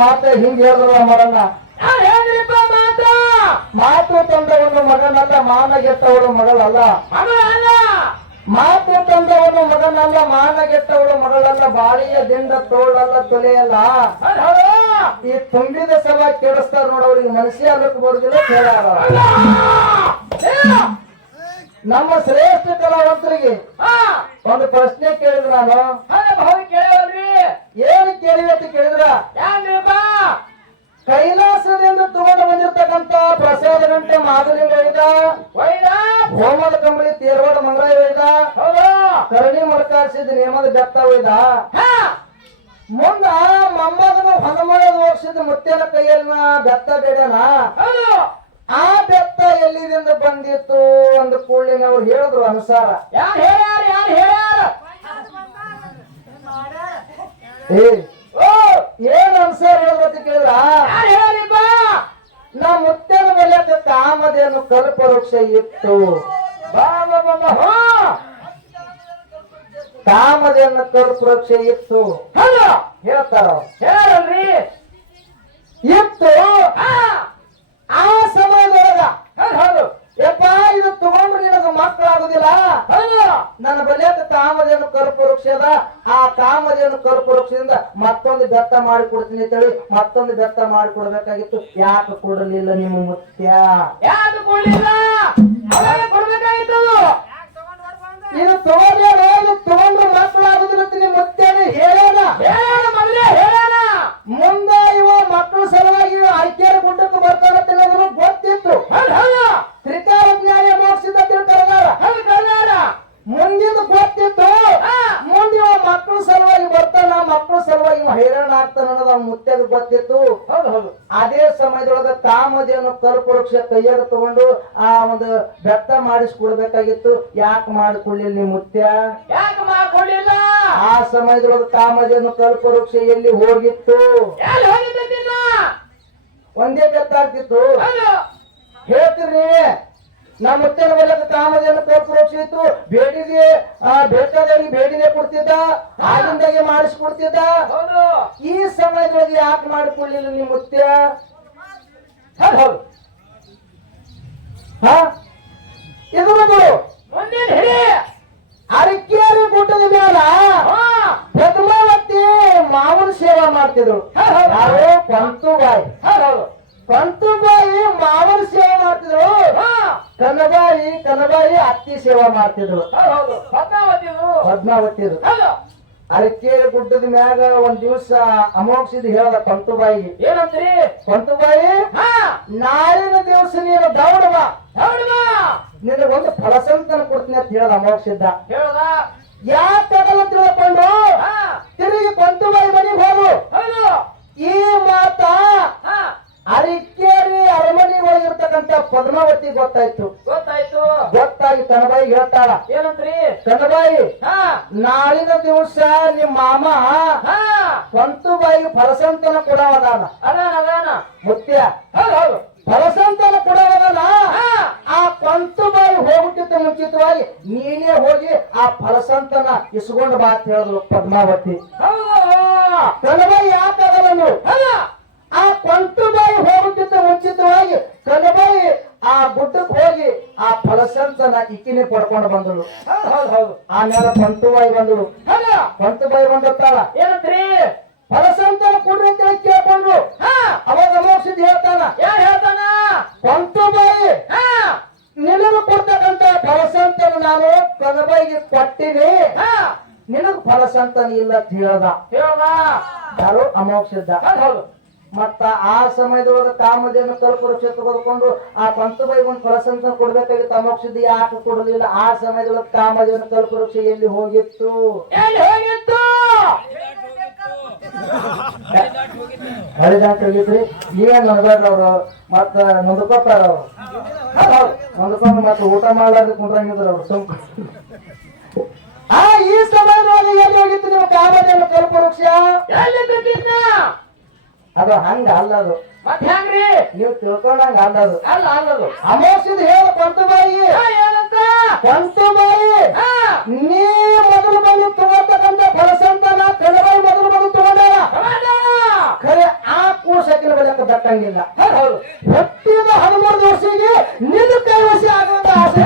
ಮಾತ ಹಿಂಗ್ ಹೇಳಿದ್ರು ಮರಣ್ಣ ಹೇಳಿದ್ರಿಪ್ಪ ಮಾತು ತಂದ ತಂದವನು ಮಗನಲ್ಲ ಮಾನ ಗೆತ್ತವಳು ಮಗಳಲ್ಲ. ಮಾತು ತಂದವನು ಮಗನಲ್ಲ ಮಾನ ಗೆಟ್ಟವಳು ಮಗಳಲ್ಲ ಬಾಳಿಯ ದಿಂಡ ತೋಳಲ್ಲ ತೊಲೆಯಲ್ಲ. ಈ ತುಂಬಿದ ಸಲ ಕೇಳಿಸ್ತಾರ ನೋಡವ್ರಿಗೆ ಮನಸ್ಸೇ ಅದಕ್ಕೆ ಬರುದಿಲ್ಲ ಕೇಳಾರ ನಮ್ಮ ಶ್ರೇಷ್ಠ ಕಲಾವಂತರಿಗೆ ಒಂದು ಪ್ರಶ್ನೆ ಕೇಳಿದ್ರು ನಾನು. ಬೆತ್ತ ಬೇಡನ ಆ ಬೆತ್ತ ಎಲ್ಲಿದಿಂದ ಬಂದಿತ್ತು ಅಂದ ಕೂಡಲಿನ ಅವ್ರು ಹೇಳಿದ್ರು ಅನುಸಾರ. ಯಾರು ಹೇಳ್ಯಾರ ಯಾರು ಹೇಳ್ಯಾರ? ಏ ಓ ಏನ್ ಅನುಸಾರ ಹೇಳಿದ್ರು ಅಂತ ಕೇಳಿದ್ರ? ನಾ ಮುತ್ತೇನ ಮೇಲೆ ಕಾಮಧೇನು ಕಲ್ಪವೃಕ್ಷ ಇತ್ತು ಕಾಮಧೇನು ಕಲ್ಪವೃಕ್ಷ ಇತ್ತು ಹೇಳ್ತಾರ? ಅವ್ರು. ಇತ್ತು ಆ! ಸಮಯದೊಳಗ. ಹೌದು ಯಪ್ಪ ಇದು ತಗೊಂಡ್ರೆ ನಿನಗ ಮಕ್ಕಳಾಗುದಿಲ್ಲ? ನನ್ನ ಬಲಿಯದ ಕಾಮಧೇನು ಅದ ಆ ಕಾಮಧೇನು ಕರ್ಪವೃಕ್ಷದಿಂದ ಮತ್ತೊಂದು ಬೆತ್ತ ಮಾಡಿ ಕೊಡ್ತೀನಿ ಅಂತೇಳಿ ಮತ್ತೊಂದು ಬೆತ್ತ ಮಾಡಿ ಕೊಡ್ಬೇಕಾಗಿತ್ತು. ಯಾಕೆ ಕೊಡಲಿಲ್ಲ ನಿಮ್ಮ ಮುತ್ಯ? ಯಾಕೆ ಕೊಡ್ಲಿಲ್ಲ ಅವಾಗ ಕೊಡ್ಬೇಕಾಗಿತ್ತು ಅದು. ಇದು ತಗೊಂಡ್ಯಾರ ಇದು ತಗೊಂಡ್ರೆ ಮಕ್ಕಳಾಗುದಿಲ್ಲ ಅಂತ ನಿಮ್ಮ ಮುತ್ಯನೇ ಹೇಳ್ಯಾನ ಹೇಳ್ಯಾನ ಮೊದಲೇ ಹೇಳ್ಯಾನ ಮುಂದ ಇವ ಮಕ್ಕಳ ಸಲುವಾಗಿ ಆಯ್ಕೆಯ ಗುಡ್ಡಕ್ಕೆ ಬರ್ತಾನಂತ ಅನ್ನೋದು ಗೊತ್ತಿತ್ತು ಹೌದು ಹೌದು ತ್ರಿಕಾಲ ಜ್ಞಾನ ಮೋಕ್ಷಿತ ತಿಳ್ಕರಗಾರ ಹೌದು ಕಲ್ಯಾಣ ಮುಂದಿನ ಗೊತ್ತಿತ್ತು ಹಾ. ಮುಂದೆ ಇವ ಮಕ್ಕಳ ಸಲುವಾಗಿ ಬರ್ತಾನ ಮಕ್ಕಳ ಸಲುವಾಗಿ ಇವ ಹೈರಾಣ ಆಗ್ತಾನ ಅನ್ನೋದು ಅವ್ನ ಮುತ್ಯಾಗ ಗೊತ್ತಿತ್ತು. ಹೌದು ಹೌದು. ಅದೇ ಸಮಯದೊಳಗ ತಾಮದೇನು ಕಲ್ಪವೃಕ್ಷ ಕೈಯಾಗ ತಗೊಂಡು ಆ ಒಂದು ಬೆತ್ತ ಮಾಡಿಸ್ಕೊಡ್ಬೇಕಾಗಿತ್ತು. ಯಾಕೆ ಮಾಡಿಕೊಳ್ಳಿಲ್ಲ ನೀ ಮುತ್ಯ? ಯಾಕೆ ಮಾಡ್ಕೊಳ್ಳಿಲ್ಲ ಆ ಸಮಯದೊಳಗ ತಾಮದೇನು ಕಲ್ಪವೃಕ್ಷ ಎಲ್ಲಿ ಹೋಗಿತ್ತು? ಎಲ್ಲಿ ಒಂದೇ ಬೆತ್ತ ಆಗ್ತಿತ್ತು. ಹೇಳ್ತೀರಿ ಮತ್ತೆ ಮುತ್ತಿನ ಮೂಲಕ ಕಾಮಧೇನು ಕಲ್ಪವೃಕ್ಷ ಇತ್ತು ಬೇಡಿಗೆ ಬೇಕಾದವರಿಗೆ ಬೇಡಿಗೆ ಕೊಡ್ತಿದ್ದ ಆಗಿಂದಾಗೆ ಮಾಡಿಸ್ಕೊಡ್ತಿದ್ದ. ಈ ಸಮಯದೊಳಗೆ ಯಾಕೆ ಮಾಡಿಕೊಳ್ಳಿಲ್ಲ ನಿಮ್ಮ ಮುತ್ಯ? ಹೌದು. ಹಾ? ಇದು ಅರಕೇರಿ ಗುಡ್ಡದ ಮೇಲ ಪದ್ಮಾವತಿ ಮಾವನ ಸೇವಾ ಮಾಡ್ತಿದ್ರು ಯಾರು ಪಂತುಬಾಯಿ ಹೌದು. ಹೌದು ಪಂತುಬಾಯಿ ಮಾವನ ಸೇವಾ ಮಾಡ್ತಿದ್ರು ಹಾ ಕನಬಾಯಿ ಕನಬಾಯಿ ಅತ್ತಿ ಸೇವಾ ಮಾಡ್ತಿದ್ರು. ಹೌದು. ಅರಕೆ ಗುಡ್ಡದ ಮ್ಯಾಗ ಒಂದ್ ದಿವ್ಸ ಅಮೋಕ್ಷಿದ್ ಹೇಳದ ಪಂತುಬಾಯಿ. ಏನಂತ್ರಿ ಪಂತುಬಾಯಿ ನಾಳಿನ ದಿವಸ ನೀನು ದೌಡ ಓಡವಾ ನಿನ್ನ ಒಂದು ಫಲಸಂತನ ಕೊಡ್ತೀನಿ ಅಂತ ಹೇಳದ ಅಮೋಕ್ಷಿದ್ದ ಹೇಳದ. ತಗಲ ತಿಳ್ಕೊಂಡು ಹಾ ತಿರುಗಿ ಪಂತುಬಾಯಿ ಮನೆಗೆ ಹೋಗು ಹೌದು ಈ ಮಾತ ಹಾ ಅರಿಕೇರಿ ಅರಮನೆ ಒಳಗಿರ್ತಕ್ಕಂತ ಪದ್ಮಾವತಿ ಗೊತ್ತಾಯ್ತು ಗೊತ್ತಾಯ್ತು ಗೊತ್ತಾಗಿ ಕನಬಾಯಿ ಹೇಳ್ತಾಳ ಏನಂತ್ರಿ ಹಾ. ನಾಳಿನ ದಿವಸ ನಿಮ್ಮ ಮಾಮ ಹಾ. ಪಂತುಬಾಯಿ ಫಲಸಂತನ ಕೂಡ ಅದಾನ ಅದಾನ. ಮುತ್ಯ. ಫಲಸಂತನ ಕೊಡವದಾನ. ಹಾ. ಆ ಪಂತುಬಾಯಿ ಹೋಗುತ್ತಿದ್ದ ಮುಂಚಿತವಾಗಿ. ನೀನೇ ಹೋಗಿ ಆ ಫಲಸಂತನ ಇಸ್ಕೊಂಡು ಬಾ ಅಂತ ಹೇಳಿದ್ರು ಪದ್ಮಾವತಿ. ಹೌದು ಕನಬಾಯಿ ಯಾಕಾಗಲ್ಲ ನೀವು ಆ ಆ ಪಂತುಬಾಯಿ ಹೋಗುತ್ತಿದ್ದ ಮುಂಚಿತವಾಗಿ. ಕನಬಾಯಿ ಆ ಗುಡ್ಡಕ್ಕೆ ಹೋಗಿ ಆ ಫಲಸಂತನ ಇಕ್ಕಿನಿ ಪಡ್ಕೊಂಡು ಬಂದಳು. ಹೌದು. ಹೌದು ಆಮೇಲೆ ಪಂತುಬಾಯಿ ಬಂದಳು. ಪಂತು ಪಂತುಬಾಯಿ ಬಂದಿರ್ತಾಳ ಏನಂತ್ರಿ ಫಲಸಂತನ ಕೊಡ್ರಿ ಅಂತ ಹೇಳಿ ಕೇಳ್ಕೊಂಡ್ರು. ಹಾ. ಅವಾಗ ಅಮೋಕ್ಷಿದ್ ಹೇಳ್ತಾನ ಯಾರು ಹೇಳ್ತಾನ? ಪಂತುಬಾಯಿ ಹಾ. ನಿನಗ ಕೊಡ್ತಕ್ಕಂತ ಫಲಸಂತನ ನಾನು ಕನಬಾಯಿಗೆ ಕೊಟ್ಟಿನಿ. ಹಾ. ನಿನಗ್ ಫಲಸಂತನ ಇಲ್ಲ ಅಂತ ಹೇಳ್ದ. ಹೇಳದ ಯಾರು ಅಮೋಕ್ಷಿದ್ದ ಹೌದು. ಮತ್ತ ಆ ಸಮಯದೊಳಗ ಕಾಮಧೇನು ಕಲ್ಪವೃಕ್ಷ ತೆಗೆದುಕೊಂಡು ಆ ಪಂತುಬಾಯಿಗೆ ಒಂದು ಫಲಸಂತ ಕೊಡ್ಬೇಕಾಗಿತ್ತು. ಅಮೋಕ್ಷಿದ್ದ ಯಾಕೆ ಕೊಡಲಿಲ್ಲ ಆ ಸಮಯದೊಳಗ ಕಾಮದೇವನ ಕಲ್ಪವೃಕ್ಷ ಎಲ್ಲಿ ಹೋಗಿತ್ತು? ಎಲ್ಲಿ ಹೋಗಿತ್ತು? ಏನ್ ನಂದ್ರವ್ರು ಅವ್ರು? ಮತ್ತ ನೊಂದ್ಕೋತಾರ ಅವ್ರು? ಮತ್ತ ನೊಂದ್ಕೊಂಡು ಮತ್ತೆ ಊಟ ಮಾಡ್ಲಾರ್ದ ಕುಂಡ್ರಂಗಿದ್ರ ಅವ್ರು. ಸುಮ್ ಆ ಈ ಸಮಯದೊಳಗೆ ಎಲ್ಲಿ ಹೋಗಿತ್ತು ನೀವು? ಕಾಮದೇವನ ಕಲ್ಪವೃಕ್ಷ ಎಲ್ಲಿ ಅದು ಹಂಗ ಅಲ್ಲದು. ಮತ್ ಹೆಂಗ್ರಿ ನೀವು ತಿಳ್ಕೊಂಡಂಗ ಅಲ್ಲದು. ಅಲ್ಲ ಅಲ್ಲದು. ಅಮೋಕ್ಷದ ಹೇಳ ಪಂತುಬಾಯಿ ಹಾ, ಏನಂತ? ಪಂತುಬಾಯಿ ಹಾ. ನೀ ಮೊದಲು ಬಂದು ತಗೋತಕ್ಕಂತ ಫಲಸಂತನ ಕನಬಾಯಿ ಮೊದಲು ಬಂದು ತಗೊಂಡಾರ ಖರೆ ಆ ಕೂಸಕ್ಕಿನ ಬೆಳಕ ದಕ್ಕಂಗಿಲ್ಲ ಹೌದು ಹುಟ್ಟಿದ ಹದಿಮೂರು ವರ್ಷಿಗೆ ನಿನ್ನ ಕೈವಸಿ ಆಗುವಂತ ಆಸೆ.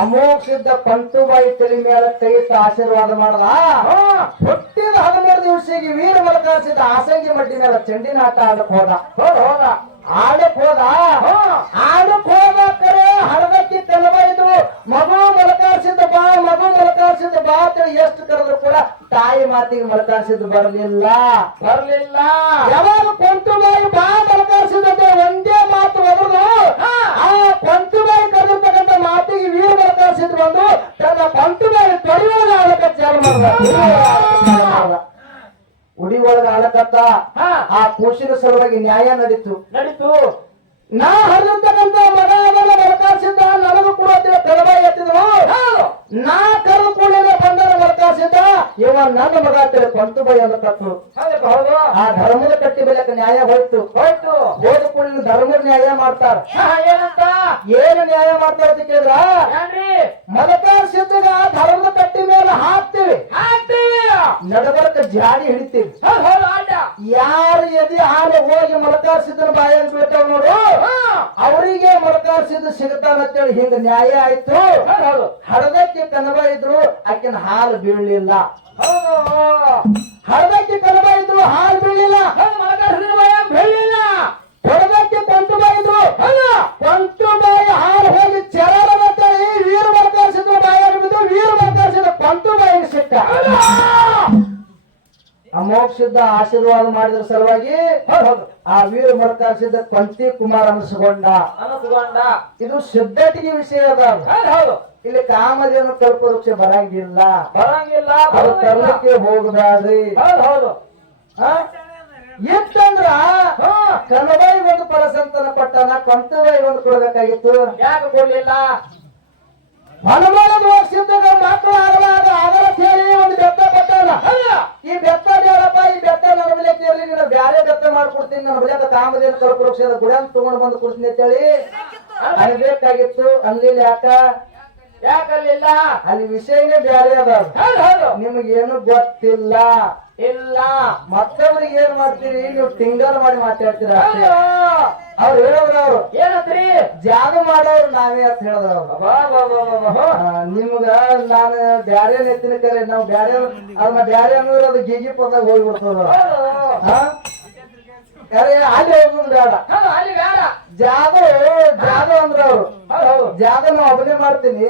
ಅಮೋಕ್ಷಿದ್ದ ಪಂತುಬಾಯಿ ತಲೆ ಮೇಲೆ ಕೈ ಆಶೀರ್ವಾದ ಮಾಡಲಾ? ಹುಟ್ಟಿದ ಹದಿಮೂರು ದಿವಸಿಗೆ ವೀರ ಮಲಕಾಸಿದ ಆಸಂಗಿ ಮಡ್ಡಿ ಮೇಲೆ ಚೆಂಡಿನ ಆಟ ಆಡಕ್ ಹೋದ ಹೌದು ಹೋದ? ಆಡಕ್ ಹೋದ ಆಡಕ್ ಹೋದ ಕರೆ ಹಡದಕ್ಕಿ ತೆಲಬೈದು ಮಗು ಮಲಕಾಸಿದ ಬಾ ಮಗು ಮಲಕಾಸಿದ ಬಾ ಅಂತೇಳಿ ಎಷ್ಟು ಕರೆದ್ರು ಕೂಡ ತಾಯಿ ಮಾತಿಗೆ ಮಲಕಾಸಿದ್ದು ಬರಲಿಲ್ಲ. ಬರ್ಲಿಲ್ಲ. ಯಾವಾಗ ಕೊಂಟುಬಾಯಿ ಬಾ ಮಲಕಾಸಿದಂತೆ ಒಂದೇ ಮಾತು ಹೊರದು ಆ ಕೊಂಟುಬಾಯಿ ಕರೆದಿರ್ತಕ್ಕಂಥ ಮಾತಿಗೆ ವೀರ ಮಲಕಾಸಿದ್ ಬಂದು ತನ್ನ ಕೊಂಟುಬಾಯಿ ತೊಡಿಯೊಳಗ ಆಳಕ ಚಾಲು ಮಾಡ್ದ. ಉಡಿ ಹಾ. ಆ ಕೂಸಿನ ಸಲುವಾಗಿ ನ್ಯಾಯ ನಡೀತು. ನಡೀತು. ನಾ ಹರಿದಿರ್ತಕ್ಕಂಥ ಮಗ ಅದನ್ನ ಮಲಕಾಸಿದ್ದ ನನಗೂ ಕೂಡ ತಲೆಬಾಯಿ ಎತ್ತಿದ್ರು ನಾ ಕರೆದು ಕೂಡಲೇ ಮಲಕಾಸಿದ್ದ ಇವ ನನ್ನ ಮಗ ಅಂತೇಳಿ ಬೈ ಅನ್ನಕತ್ತು ಹೌದಪ್ಪ ಹೌದು ಆ ಧರ್ಮದ ಕಟ್ಟಿ ಬೆಲೆಕ ನ್ಯಾಯ ಹೋಯ್ತು. ಹೋಯ್ತು. ಹೋದ ಕೂಡ ಧರ್ಮದ ನ್ಯಾಯ ಮಾಡ್ತಾರ. ಏನಂತ? ಏನು ನ್ಯಾಯ ಮಾಡ್ತಾರ ಅಂತ ಕೇಳಿದ್ರ? ಮಲಕಾರ ಸಿದ್ಧಗ ಧರ್ಮದ ಕಟ್ಟಿ ಮೇಲೆ ಹಾಕ್ತಿವಿ. ಹಾಕ್ತೀವಿ. ನಡಬರ್ಕ ಜಾಡಿ ಹಿಡಿತೀವಿ. ಯಾರು ಎದಿ ಹಾಲು ಹೋಗಿ ಮಲಕಾರ ಸಿದ್ಧನ ಬಾಯಲ್ಲಿ ಬೀಳ್ತಾವ ನೋಡು. ಹಾ. ಅವರಿಗೆ ಮಲಕಾರ ಸಿದ್ಧ ಸಿಗತಾನ ಅಂತೇಳಿ ಹಿಂಗ ನ್ಯಾಯ ಆಯ್ತು. ಹಡದಕ್ಕೆ ಕನಬ ಇದ್ರು ಆಕಿನ ಹಾಲು ಬೀಳಲಿಲ್ಲ. ಹೌದು ಹಡದಕ್ಕೆ ಕನಬ ಇದ್ರು ಹಾಲು ಬೀಳಲಿಲ್ಲ. ಬೆಳ್ಳಿಲ್ಲ ಹೊಡೆದಕ್ಕೆ ಕೊಂಟು ಬಾಯಿದ್ರು. ಕೊಂಟು ಬಾಯಿ ಹಾಲು ಹೋಗಿ ಚರರ ಬರ್ತಾರೆ ವೀರ ಮರ್ಕಾಸಿದ್ರು ಬಾಯಾಗ ಬಿದ್ದು ವೀರ ಮರ್ಕಾಸಿದ ಕೊಂಟು ಬಾಯಿಗೆ ಸಿಕ್ಕ. ಅಮೋಕ್ಷಿದ್ದ ಆಶೀರ್ವಾದ ಮಾಡಿದ್ರ ಸಲುವಾಗಿ ಆ ವೀರ ಮರ್ಕಾಸಿದ ಕೊಂತಿ ಕುಮಾರ ಅನಿಸ್ಕೊಂಡ ಇದು ಸಿದ್ಧತೆಗೆ ವಿಷಯ ಅದ ಹೌದು. ಇಲ್ಲಿ ಕಾಮಧೇನು ಕಲ್ಪವೃಕ್ಷ ಬರಂಗಿಲ್ಲ. ಬರಂಗಿಲ್ಲ ಬರಂಗಿಲ್ಲ. ತರಲಿಕ್ಕೆ ಹೋಗಬ್ಯಾಡ್ರಿ ಹೌದು ಹೌದು? ಇತ್ತಂದ್ರ ಹಾ. ಕನಬಾಯಿ ಒಂದು ಪರಸಂತನ ಪಟ್ಟನ ಕಂತಬಾಯಿ ಒಂದು ಕೊಡ್ಬೇಕಾಗಿತ್ತು. ಯಾಕೆ ಕೊಡ್ಲಿಲ್ಲ? ಹನುಮಾನ ಸಿದ್ಧಗ ಮಕ್ಕಳು ಆಗಲಾದ ಅದರ ಹೇಳಿ ಒಂದು ಬೆತ್ತ ಹೌದು. ಈ ಬೆತ್ತ ಬೇಡಪ್ಪ ಈ ಬೆತ್ತ ನನ್ನ ಬಳಿಕ ಇರ್ಲಿ ನೀನು ಬ್ಯಾರೆ ಬೆತ್ತ ಮಾಡ್ಕೊಡ್ತೀನಿ ನನ್ನ ಬಳಿಕ ಕಲ್ಪ ಕಲ್ಪವೃಕ್ಷದ ಗುಡಿಯನ್ನು ತಗೊಂಡು ಬಂದು ಕೊಡ್ತೀನಿ ಅಂತೇಳಿ ಅನ್ಬೇಕಾಗಿತ್ತು ಅನ್ಲಿಲ್ಲ ಯಾಕ? ಯಾಕಲ್ಲಿಲ್ಲ? ಅಲ್ಲಿ ವಿಷಯನೇ ಬ್ಯಾರೆ ಅದ ನಿಮಗೇನು ಗೊತ್ತಿಲ್ಲ. ಇಲ್ಲ. ಮತ್ತೊಬ್ರಿಗೆ ಏನ್ ಮಾಡ್ತೀರಿ? ನೀವು ಟಿಂಗಲ್ ಮಾಡಿ ಮಾತಾಡ್ತೀರ. ಅವ್ರು ಹೇಳೋರು ಅವ್ರು. ಏನಂತ್ರಿ? ಜಾಗ ಮಾಡೋರು ನಾವೇ ಅಂತ ಹೇಳಿದ್ರು ನಿಮ್ಗ ನಾನು ಬ್ಯಾರೆ ನೆತ್ತಿನ ಕರೆ ನಾವು ಬ್ಯಾರೆ ಅದನ್ನ ಬ್ಯಾರೆ ಅನ್ನೋರು ಅದು ಗಿಗಿ ಪದಾಗ ಹೋಗ್ಬಿಡ್ತದ ಹೌದು. ಯಾರೇ ಅಲ್ಲಿ ಹೋಗುದು ಬೇಡ. ಅಲ್ಲಿ ಬೇಡ. ಜಾದು ಜಾದು ಅಂದ್ರ ಅವ್ರು. ಜಾದು ನಾ ಒಬ್ಬನೇ ಮಾಡ್ತೀನಿ.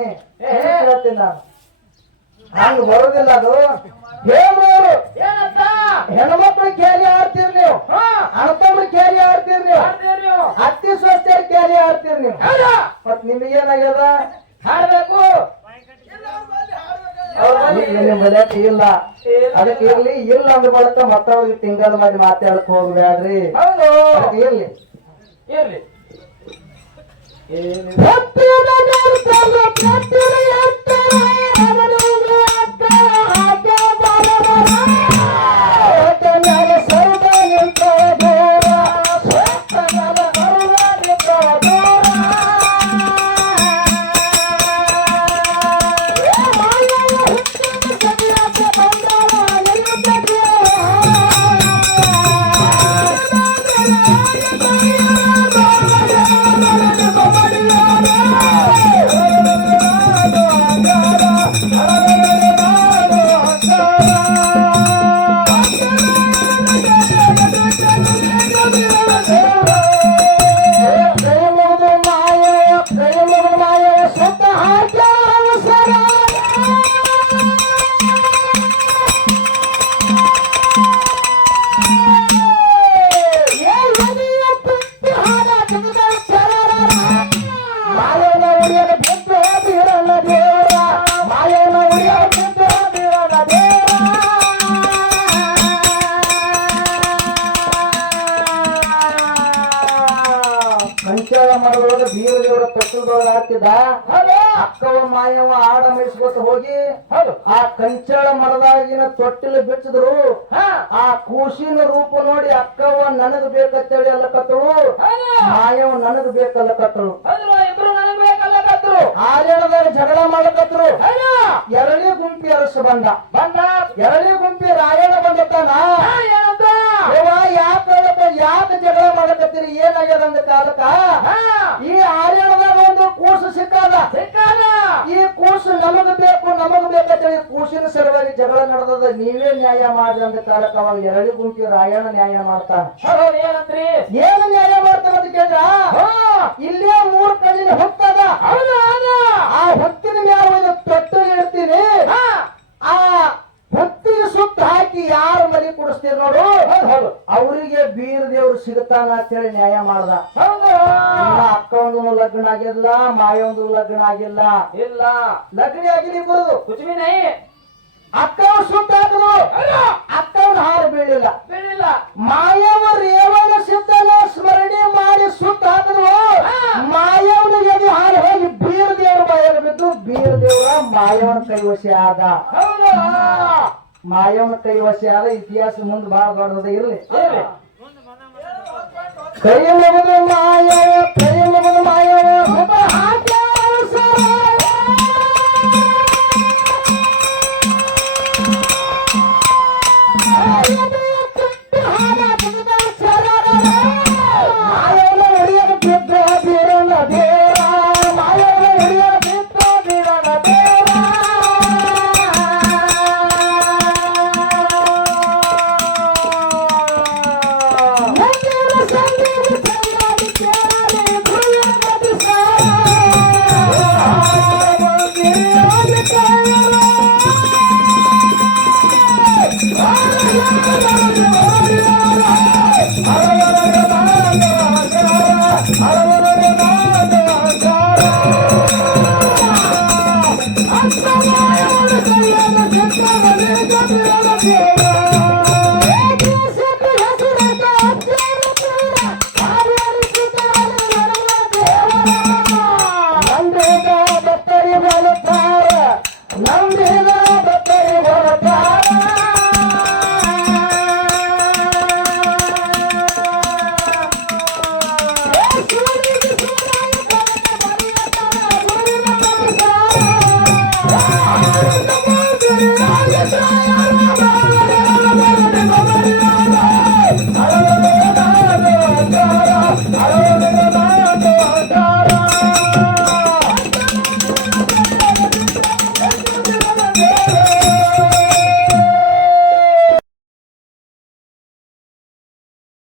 ಹೇಳ್ತೀನಿ ನಾನು? ಹಂಗ ಬರೋದಿಲ್ಲ ಅದು. ಹೇಳೋರು ಏನಂತ? ಹೆಣ್ಮಕ್ಳು ಕೇಳಿ ಆಡ್ತೀರಿ ನೀವು. ಹಾ. ಅಣ್ಣತಮ್ಮ ಕೇಳಿ ಆಡ್ತೀರಿ ನೀವು. ಅತ್ತಿ ಸ್ವಸ್ಥರು ಕೇಳಿ ಆಡ್ತೀರಿ ನೀವು. ಮತ್ ನಿಮಗೇನಾಗ್ಯದ ಹಾಡ್ಬೇಕು. ಇಲ್ಲ. ಅದಕ್ಕೆ ಇರ್ಲಿ ಇಲ್ಲ ಅಂದ ಬಳಕ ಮತ್ತವ್ರಿಗೆ ತಿಂಗಳ ಮಾಡಿ ಮಾತಾಡಕ್ ಹೋಗ್ಬೇಡ್ರಿ ಹೌದು. ಅದಕ್ಕೆ ಇರ್ಲಿ. ಇರ್ಲಿ. ಕಂಚಾಳ ಬೀರದೇವರ ಬೀರ ದೇವರ ತೊಟ್ಟದೊಳಗ ಹಾಕ್ತಿದ್ದ ಅಕ್ಕವ ಮಾಯವ ಆಡ ಮೇಯಿಸ್ಕೊತ ಹೋಗಿ ಆ ಕಂಚಳ ಮರದಾಗಿನ ತೊಟ್ಟಿಲು ಬಿಚ್ಚಿದ್ರು. ಹಾ. ಆ ಕೂಸಿನ ರೂಪ ನೋಡಿ ಅಕ್ಕವ ನನಗ ಬೇಕಂತೇಳಿ ಅಲ್ಲಕತ್ತಳು. ಹೌದು. ಮಾಯವ ನನಗ ಬೇಕಲ್ಲಕತ್ತಳು. ಕತ್ತಳು ಆರೇಳದಾಗ ಜಗಳ ಮಾಡಕತ್ರು ಎರಡೇ ಎರಡನೇ ಗುಂಪಿ ಅರಸು ಬಂದ. ಬಂದ. ಎರಡನೇ ಗುಂಪಿ ರಾಯಣ ಬಂದತ್ತಾನ ಸಮಾಜ ಅಂದ ಅಂತ ಅವಾಗ ಎರಡಿ ಗುಂಪಿ ರಾಯಣ್ಣ ನ್ಯಾಯ ಮಾಡ್ತಾನ ಏನಂತ್ರಿ ಏನು ನ್ಯಾಯ ಮಾಡ್ತಾನ ಅಂತ ಕೇಳಿದ್ರ? ಇಲ್ಲೇ ಮೂರ್ ಕಣ್ಣಿನ ಹೊತ್ತದ. ಆ ಹೊತ್ತಿನ ಮ್ಯಾಲ ಒಂದು ತೊಟ್ಟು ಇಡ್ತೀನಿ. ಆ ಹೊತ್ತಿಗೆ ಸುತ್ತ ಹಾಕಿ ಯಾರ ಮರಿ ಕುಡಿಸ್ತೀರಿ ನೋಡು. ಅವರಿಗೆ ಬೀರ್ ದೇವ್ರು ಸಿಗತಾನ ಅಂತೇಳಿ ನ್ಯಾಯ ಮಾಡ್ದ. ಅಕ್ಕ ಒಂದು ಲಗ್ನ ಆಗಿಲ್ಲ ಮಾಯ ಒಂದು ಲಗ್ನ ಆಗಿಲ್ಲ. ಇಲ್ಲ. ಲಗ್ನ ಆಗಿಲ್ಲ ಇಬ್ಬರದು ಕುಚ್ ಸುತ್ತ ಹಾಕಿದ್ರು ಅಕ್ಕವನ ಹಾರು ಬೀಳಿಲ್ಲ. ಬೀಳಿಲ್ಲ. ಮಾಯವ ರೇವಣ ಸಿದ್ಧನ ಸ್ಮರಣೆ ಮಾಡಿ ಹಾಕಿದ್ರು ಮಾಯವನ ಎದೆ ಹಾರ ಹೋಗಿ ಬೀರ ದೇವ್ರ ಬಾಯಾಗ ಬಿದ್ದು ಬೀರ ದೇವರ ಮಾಯವನ ಕೈವಶಿ ಆದ. ಮಾಯವನ ಕೈವಶಿ ಆದ ಇತಿಹಾಸ ಮುಂದೆ ಬಹಳ ದೊಡ್ಡದ ಇರಲಿ. ಇರ್ಲಿ. ಕೈ ಮುಗಿದು ಮಾಯವ ಕೈ ಮುಗಿದು ಮಾಯವ